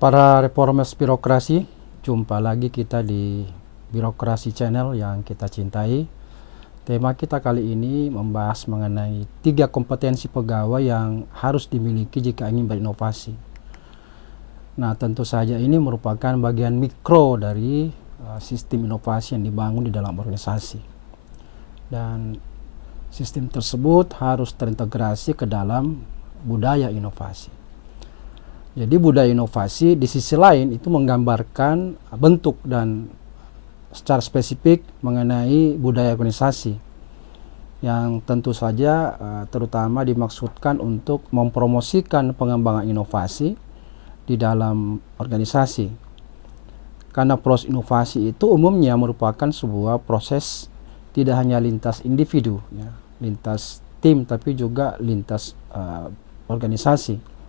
Para reformers birokrasi, jumpa lagi kita di Birokrasi Channel yang kita cintai. Tema kita kali ini membahas mengenai 3 kompetensi pegawai yang harus dimiliki jika ingin berinovasi. Nah, tentu saja ini merupakan bagian mikro dari sistem inovasi yang dibangun di dalam organisasi. Dan sistem tersebut harus terintegrasi ke dalam budaya inovasi. Jadi budaya inovasi di sisi lain itu menggambarkan bentuk dan secara spesifik mengenai budaya organisasi yang tentu saja terutama dimaksudkan untuk mempromosikan pengembangan inovasi di dalam organisasi. Karena proses inovasi itu umumnya merupakan sebuah proses tidak hanya lintas individu, ya, lintas tim, tapi juga lintas organisasi.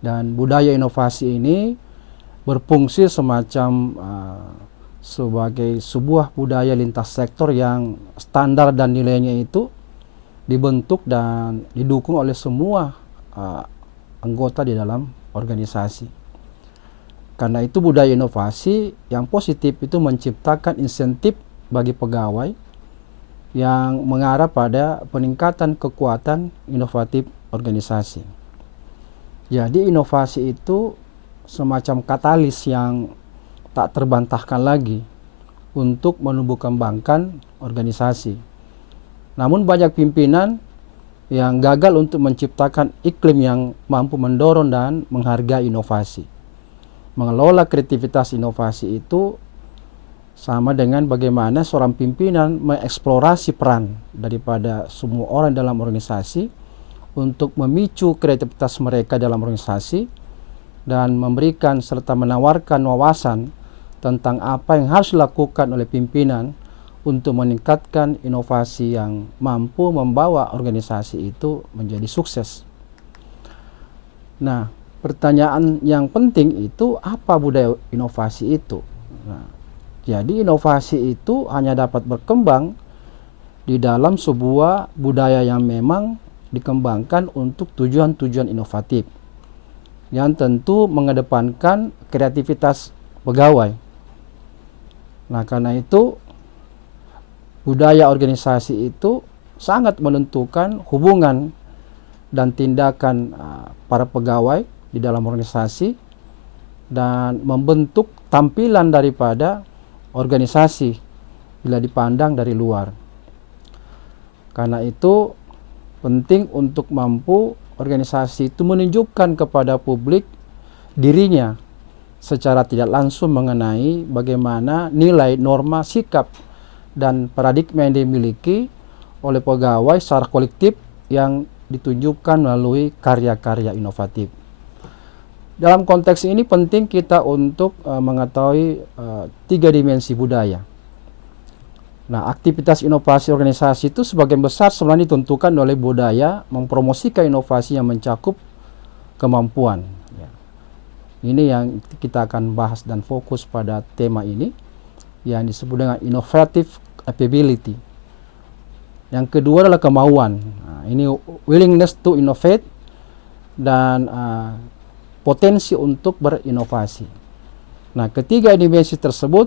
Dan budaya inovasi ini berfungsi semacam sebagai sebuah budaya lintas sektor yang standar dan nilainya itu dibentuk dan didukung oleh semua anggota di dalam organisasi. Karena itu budaya inovasi yang positif itu menciptakan insentif bagi pegawai yang mengarah pada peningkatan kekuatan inovatif organisasi. Jadi inovasi itu semacam katalis yang tak terbantahkan lagi untuk menumbuh kembangkan organisasi. Namun banyak pimpinan yang gagal untuk menciptakan iklim yang mampu mendorong dan menghargai inovasi. Mengelola kreativitas inovasi itu sama dengan bagaimana seorang pimpinan mengeksplorasi peran daripada semua orang dalam organisasi untuk memicu kreativitas mereka dalam organisasi dan memberikan serta menawarkan wawasan tentang apa yang harus dilakukan oleh pimpinan untuk meningkatkan inovasi yang mampu membawa organisasi itu menjadi sukses. Nah, pertanyaan yang penting itu apa budaya inovasi itu? Nah, jadi inovasi itu hanya dapat berkembang di dalam sebuah budaya yang memang dikembangkan untuk tujuan-tujuan inovatif yang tentu mengedepankan kreativitas pegawai. Nah, karena itu budaya organisasi itu sangat menentukan hubungan dan tindakan para pegawai di dalam organisasi dan membentuk tampilan daripada organisasi bila dipandang dari luar. Karena itu penting untuk mampu organisasi itu menunjukkan kepada publik dirinya secara tidak langsung mengenai bagaimana nilai, norma, sikap, dan paradigma yang dimiliki oleh pegawai secara kolektif yang ditunjukkan melalui karya-karya inovatif. Dalam konteks ini penting kita untuk mengetahui 3 dimensi budaya. Nah, aktivitas inovasi organisasi itu sebagian besar sebenarnya ditentukan oleh budaya mempromosikan inovasi yang mencakup kemampuan. Ya. Ini yang kita akan bahas dan fokus pada tema ini yang disebut dengan innovative capability. Yang kedua adalah kemauan. Nah, ini willingness to innovate dan potensi untuk berinovasi. Nah, ketiga dimensi tersebut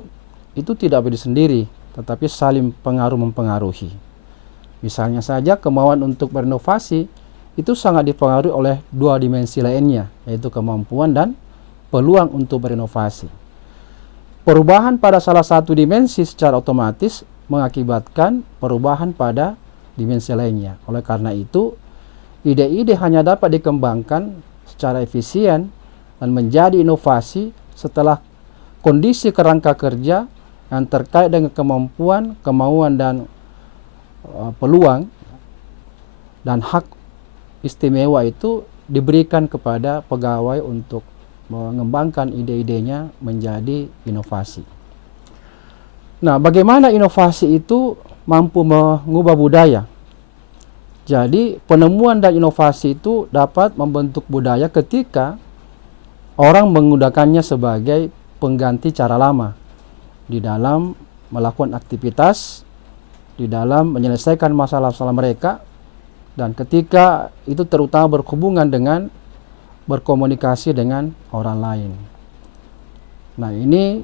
itu tidak berdiri sendiri, tetapi saling pengaruh-mempengaruhi. Misalnya saja kemauan untuk berinovasi itu sangat dipengaruhi oleh 2 dimensi lainnya, yaitu kemampuan dan peluang untuk berinovasi. Perubahan pada salah satu dimensi secara otomatis mengakibatkan perubahan pada dimensi lainnya. Oleh karena itu, ide-ide hanya dapat dikembangkan secara efisien dan menjadi inovasi setelah kondisi kerangka kerja yang terkait dengan kemampuan, kemauan, dan peluang dan hak istimewa itu diberikan kepada pegawai untuk mengembangkan ide-idenya menjadi inovasi. Nah, bagaimana inovasi itu mampu mengubah budaya? Jadi, penemuan dan inovasi itu dapat membentuk budaya ketika orang menggunakannya sebagai pengganti cara lama di dalam melakukan aktivitas, di dalam menyelesaikan masalah-masalah mereka, dan ketika itu terutama berhubungan dengan berkomunikasi dengan orang lain. Nah, ini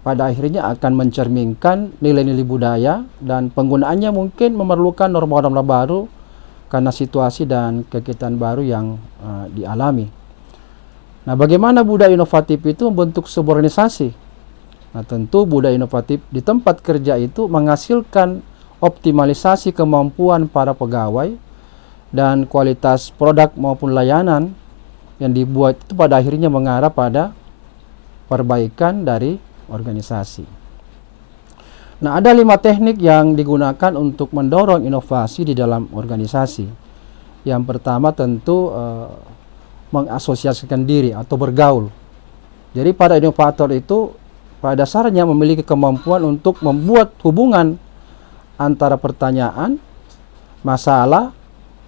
pada akhirnya akan mencerminkan nilai-nilai budaya dan penggunaannya mungkin memerlukan norma-norma baru karena situasi dan kegiatan baru yang dialami. Nah, bagaimana budaya inovatif itu membentuk sebuah organisasi? Nah, tentu budaya inovatif di tempat kerja itu menghasilkan optimalisasi kemampuan para pegawai dan kualitas produk maupun layanan yang dibuat itu pada akhirnya mengarah pada perbaikan dari organisasi. Nah, ada 5 teknik yang digunakan untuk mendorong inovasi di dalam organisasi. Yang pertama tentu mengasosiasikan diri atau bergaul. Jadi para inovator itu pada dasarnya memiliki kemampuan untuk membuat hubungan antara pertanyaan, masalah,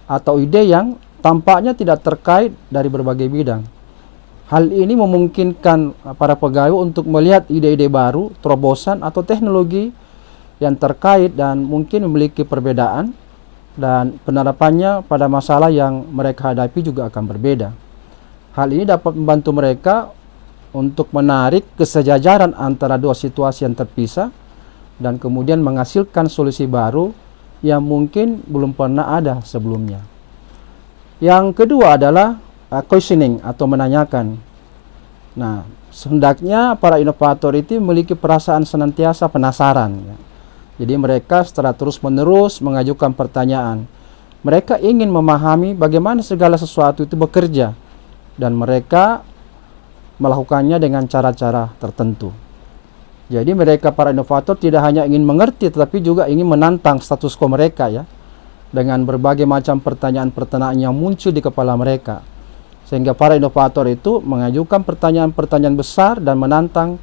atau ide yang tampaknya tidak terkait dari berbagai bidang. Hal ini memungkinkan para pegawai untuk melihat ide-ide baru, terobosan, atau teknologi yang terkait dan mungkin memiliki perbedaan, dan penerapannya pada masalah yang mereka hadapi juga akan berbeda. Hal ini dapat membantu mereka untuk menarik kesejajaran antara dua situasi yang terpisah dan kemudian menghasilkan solusi baru yang mungkin belum pernah ada sebelumnya. Yang kedua adalah questioning atau menanyakan. Nah, hendaknya para inovator itu memiliki perasaan senantiasa penasaran. Ya. Jadi mereka secara terus-menerus mengajukan pertanyaan. Mereka ingin memahami bagaimana segala sesuatu itu bekerja dan mereka melakukannya dengan cara-cara tertentu. Jadi mereka para inovator tidak hanya ingin mengerti tetapi juga ingin menantang status quo mereka ya. Dengan berbagai macam pertanyaan-pertanyaan yang muncul di kepala mereka. Sehingga para inovator itu mengajukan pertanyaan-pertanyaan besar dan menantang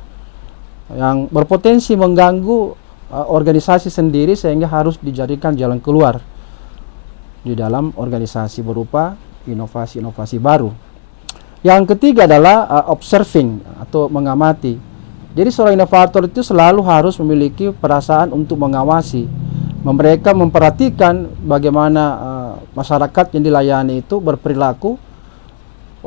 yang berpotensi mengganggu organisasi sendiri sehingga harus dijadikan jalan keluar di dalam organisasi berupa inovasi-inovasi baru. Yang ketiga adalah observing atau mengamati. Jadi seorang inovator itu selalu harus memiliki perasaan untuk mengawasi. Mereka memperhatikan bagaimana masyarakat yang dilayani itu berperilaku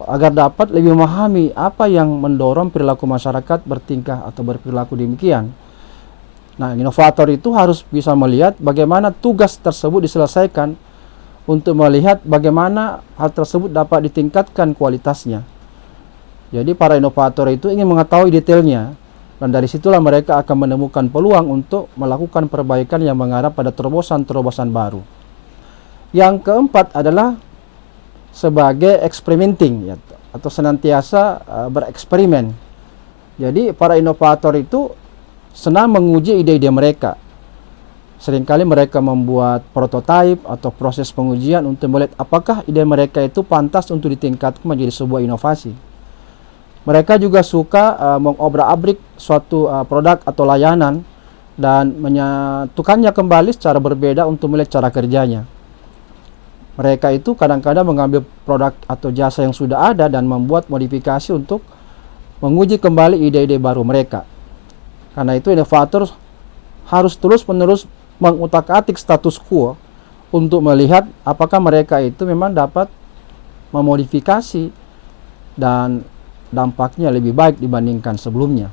agar dapat lebih memahami apa yang mendorong perilaku masyarakat bertingkah atau berperilaku demikian. Nah, inovator itu harus bisa melihat bagaimana tugas tersebut diselesaikan untuk melihat bagaimana hal tersebut dapat ditingkatkan kualitasnya. Jadi para inovator itu ingin mengetahui detailnya. Dan dari situlah mereka akan menemukan peluang untuk melakukan perbaikan yang mengarah pada terobosan-terobosan baru. Yang keempat adalah sebagai experimenting ya, atau senantiasa bereksperimen. Jadi para inovator itu senang menguji ide-ide mereka. Seringkali mereka membuat prototipe atau proses pengujian untuk melihat apakah ide mereka itu pantas untuk ditingkatkan menjadi sebuah inovasi. Mereka juga suka mengobrak-abrik suatu produk atau layanan dan menyatukannya kembali secara berbeda untuk melihat cara kerjanya. Mereka itu kadang-kadang mengambil produk atau jasa yang sudah ada dan membuat modifikasi untuk menguji kembali ide-ide baru mereka. Karena itu inovator harus terus-menerus mengutak-atik status quo untuk melihat apakah mereka itu memang dapat memodifikasi dan dampaknya lebih baik dibandingkan sebelumnya.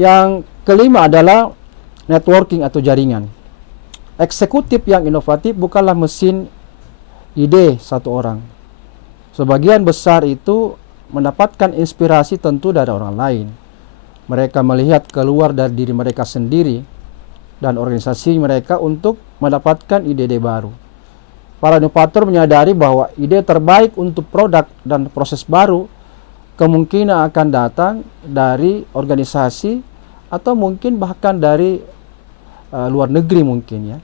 Yang kelima adalah networking atau jaringan. Eksekutif yang inovatif bukanlah mesin ide satu orang. Sebagian besar itu mendapatkan inspirasi tentu dari orang lain. Mereka melihat keluar dari diri mereka sendiri dan organisasi mereka untuk mendapatkan ide-ide baru. Para inovator menyadari bahwa ide terbaik untuk produk dan proses baru kemungkinan akan datang dari organisasi atau mungkin bahkan dari luar negeri mungkin ya.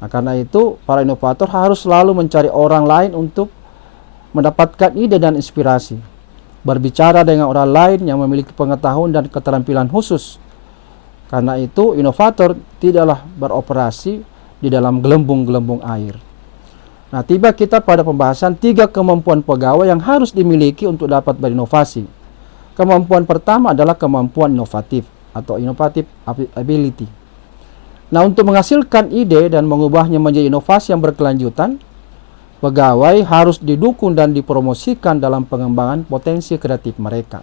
Nah, karena itu para inovator harus selalu mencari orang lain untuk mendapatkan ide dan inspirasi. Berbicara dengan orang lain yang memiliki pengetahuan dan keterampilan khusus. Karena itu inovator tidaklah beroperasi di dalam gelembung-gelembung air. Nah, tiba kita pada pembahasan 3 kemampuan pegawai yang harus dimiliki untuk dapat berinovasi. Kemampuan pertama adalah kemampuan inovatif atau innovative ability. Nah, untuk menghasilkan ide dan mengubahnya menjadi inovasi yang berkelanjutan, pegawai harus didukung dan dipromosikan dalam pengembangan potensi kreatif mereka.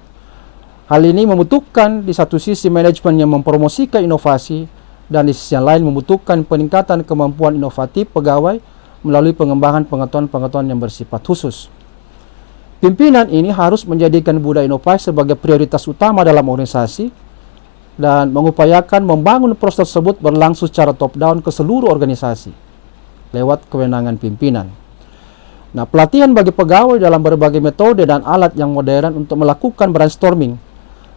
Hal ini membutuhkan di satu sisi manajemen yang mempromosikan inovasi, dan di sisi yang lain membutuhkan peningkatan kemampuan inovatif pegawai melalui pengembangan pengetahuan-pengetahuan yang bersifat khusus. Pimpinan ini harus menjadikan budaya inovasi sebagai prioritas utama dalam organisasi dan mengupayakan membangun proses tersebut berlangsung secara top-down ke seluruh organisasi lewat kewenangan pimpinan. Nah, pelatihan bagi pegawai dalam berbagai metode dan alat yang modern untuk melakukan brainstorming,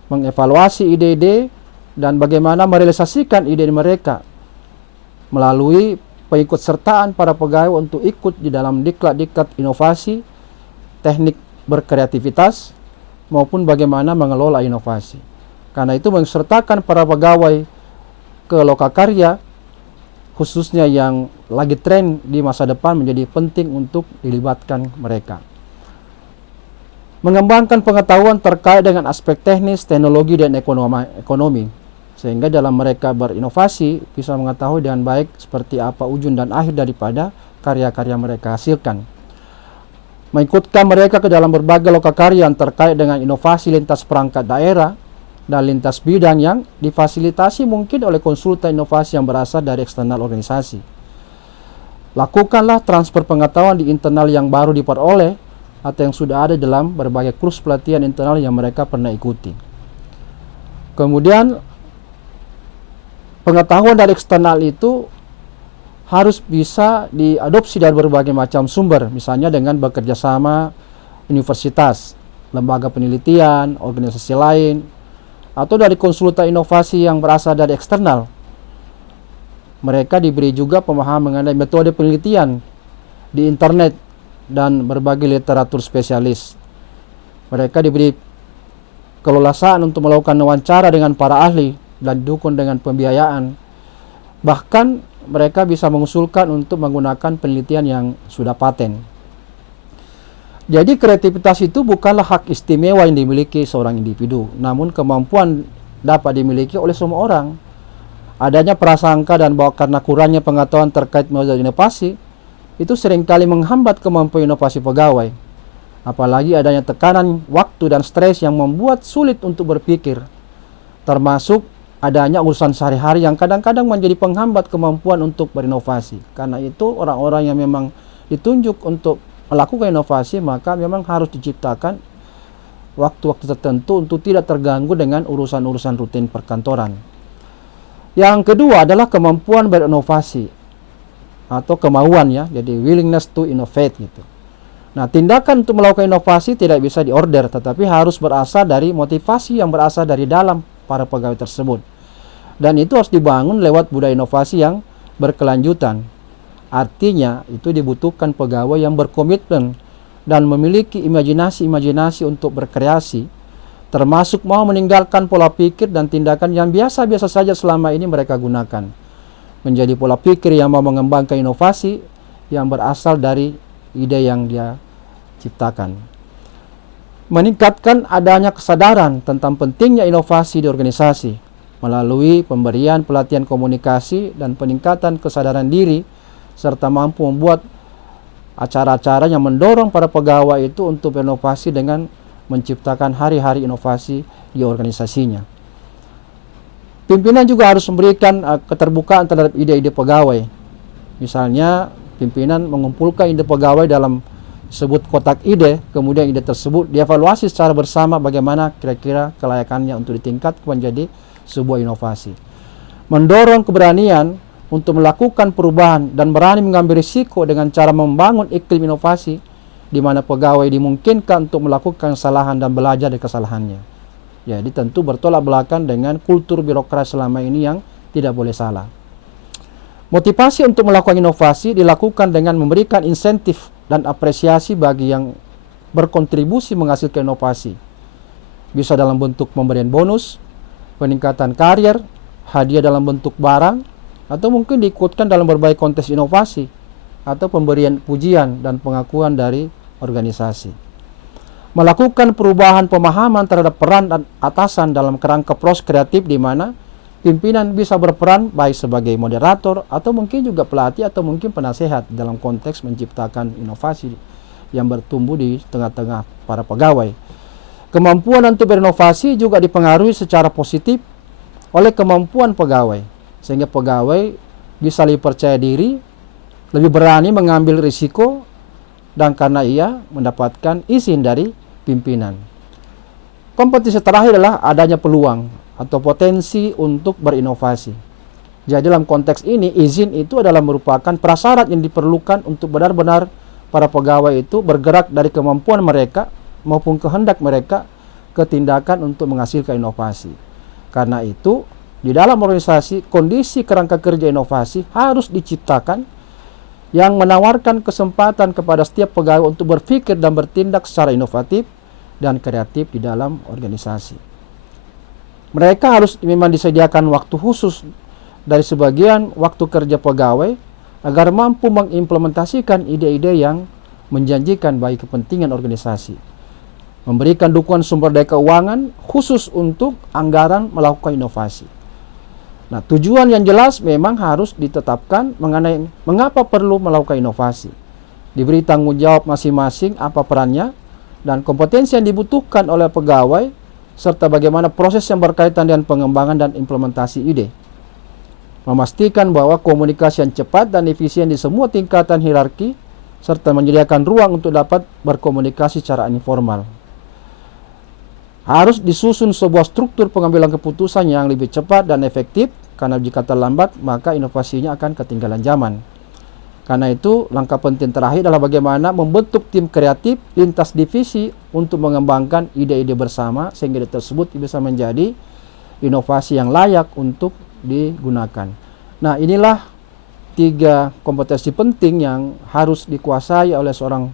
mengevaluasi ide-ide, dan bagaimana merealisasikan ide mereka melalui pengikutsertaan para pegawai untuk ikut di dalam diklat-diklat inovasi, teknik berkreativitas, maupun bagaimana mengelola inovasi. Karena itu mensertakan para pegawai ke lokakarya, khususnya yang lagi tren di masa depan, menjadi penting untuk dilibatkan mereka. Mengembangkan pengetahuan terkait dengan aspek teknis, teknologi, dan ekonomi, sehingga dalam mereka berinovasi bisa mengetahui dengan baik seperti apa ujung dan akhir daripada karya-karya mereka hasilkan. Mengikutkan mereka ke dalam berbagai lokakarya yang terkait dengan inovasi lintas perangkat daerah dan lintas bidang yang difasilitasi mungkin oleh konsultan inovasi yang berasal dari eksternal organisasi. Lakukanlah transfer pengetahuan di internal yang baru diperoleh atau yang sudah ada dalam berbagai kurs pelatihan internal yang mereka pernah ikuti. Kemudian, pengetahuan dari eksternal itu harus bisa diadopsi dari berbagai macam sumber, misalnya dengan bekerja sama universitas, lembaga penelitian, organisasi lain, atau dari konsultan inovasi yang berasal dari eksternal. Mereka diberi juga pemahaman mengenai metode penelitian di internet dan berbagai literatur spesialis. Mereka diberi keleluasaan untuk melakukan wawancara dengan para ahli dan didukung dengan pembiayaan. Bahkan mereka bisa mengusulkan untuk menggunakan penelitian yang sudah paten. Jadi kreativitas itu bukanlah hak istimewa yang dimiliki seorang individu, namun kemampuan dapat dimiliki oleh semua orang. Adanya prasangka dan bahwa karena kurangnya pengetahuan terkait metode inovasi, itu seringkali menghambat kemampuan inovasi pegawai. Apalagi adanya tekanan waktu dan stres yang membuat sulit untuk berpikir, termasuk adanya urusan sehari-hari yang kadang-kadang menjadi penghambat kemampuan untuk berinovasi. Karena itu orang-orang yang memang ditunjuk untuk melakukan inovasi, maka memang harus diciptakan waktu-waktu tertentu untuk tidak terganggu dengan urusan-urusan rutin perkantoran. Yang kedua adalah kemampuan berinovasi atau kemauan, ya, jadi willingness to innovate gitu. Nah, tindakan untuk melakukan inovasi tidak bisa diorder, tetapi harus berasal dari motivasi yang berasal dari dalam para pegawai tersebut. Dan itu harus dibangun lewat budaya inovasi yang berkelanjutan. Artinya, itu dibutuhkan pegawai yang berkomitmen dan memiliki imajinasi-imajinasi untuk berkreasi, termasuk mau meninggalkan pola pikir dan tindakan yang biasa-biasa saja selama ini mereka gunakan, menjadi pola pikir yang mau mengembangkan inovasi yang berasal dari ide yang dia ciptakan. Meningkatkan adanya kesadaran tentang pentingnya inovasi di organisasi melalui pemberian pelatihan komunikasi dan peningkatan kesadaran diri, serta mampu membuat acara-acara yang mendorong para pegawai itu untuk berinovasi dengan menciptakan hari-hari inovasi di organisasinya. Pimpinan juga harus memberikan keterbukaan terhadap ide-ide pegawai. Misalnya, pimpinan mengumpulkan ide pegawai dalam sebut kotak ide, kemudian ide tersebut dievaluasi secara bersama bagaimana kira-kira kelayakannya untuk ditingkatkan menjadi sebuah inovasi. Mendorong keberanian untuk melakukan perubahan dan berani mengambil risiko dengan cara membangun iklim inovasi di mana pegawai dimungkinkan untuk melakukan kesalahan dan belajar dari kesalahannya. Jadi tentu bertolak belakang dengan kultur birokrasi selama ini yang tidak boleh salah. Motivasi untuk melakukan inovasi dilakukan dengan memberikan insentif dan apresiasi bagi yang berkontribusi menghasilkan inovasi. Bisa dalam bentuk pemberian bonus, peningkatan karier, hadiah dalam bentuk barang, atau mungkin diikutkan dalam berbagai kontes inovasi, atau pemberian pujian dan pengakuan dari organisasi. Melakukan perubahan pemahaman terhadap peran dan atasan dalam kerangka proses kreatif, di mana pimpinan bisa berperan baik sebagai moderator atau mungkin juga pelatih atau mungkin penasehat dalam konteks menciptakan inovasi yang bertumbuh di tengah-tengah para pegawai. Kemampuan untuk berinovasi juga dipengaruhi secara positif oleh kemampuan pegawai, sehingga pegawai bisa lebih percaya diri, lebih berani mengambil risiko, dan karena ia mendapatkan izin dari pimpinan. Kompetisi terakhir adalah adanya peluang atau potensi untuk berinovasi. Jadi dalam konteks ini, izin itu adalah merupakan prasyarat yang diperlukan untuk benar-benar para pegawai itu bergerak dari kemampuan mereka maupun kehendak mereka ke tindakan untuk menghasilkan inovasi. Karena itu, di dalam organisasi, kondisi kerangka kerja inovasi harus diciptakan yang menawarkan kesempatan kepada setiap pegawai untuk berpikir dan bertindak secara inovatif dan kreatif di dalam organisasi. Mereka harus memang disediakan waktu khusus dari sebagian waktu kerja pegawai agar mampu mengimplementasikan ide-ide yang menjanjikan bagi kepentingan organisasi. Memberikan dukungan sumber daya keuangan khusus untuk anggaran melakukan inovasi. Nah, tujuan yang jelas memang harus ditetapkan mengenai mengapa perlu melakukan inovasi. Diberi tanggung jawab masing-masing apa perannya dan kompetensi yang dibutuhkan oleh pegawai serta bagaimana proses yang berkaitan dengan pengembangan dan implementasi ide. Memastikan bahwa komunikasi yang cepat dan efisien di semua tingkatan hierarki serta menyediakan ruang untuk dapat berkomunikasi secara informal. Harus disusun sebuah struktur pengambilan keputusan yang lebih cepat dan efektif, karena jika terlambat maka inovasinya akan ketinggalan zaman. Karena itu, langkah penting terakhir adalah bagaimana membentuk tim kreatif lintas divisi untuk mengembangkan ide-ide bersama sehingga ide tersebut bisa menjadi inovasi yang layak untuk digunakan. Nah, inilah 3 kompetensi penting yang harus dikuasai oleh seorang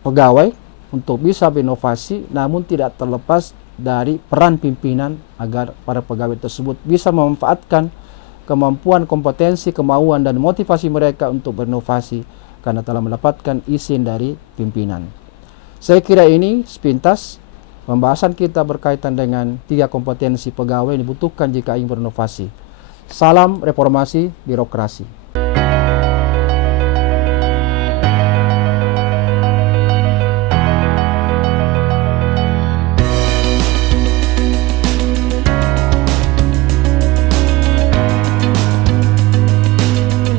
pegawai untuk bisa berinovasi, namun tidak terlepas dari peran pimpinan agar para pegawai tersebut bisa memanfaatkan kemampuan, kompetensi, kemauan, dan motivasi mereka untuk berinovasi karena telah mendapatkan izin dari pimpinan. Saya kira ini sepintas pembahasan kita berkaitan dengan 3 kompetensi pegawai yang dibutuhkan jika ingin berinovasi. Salam reformasi birokrasi.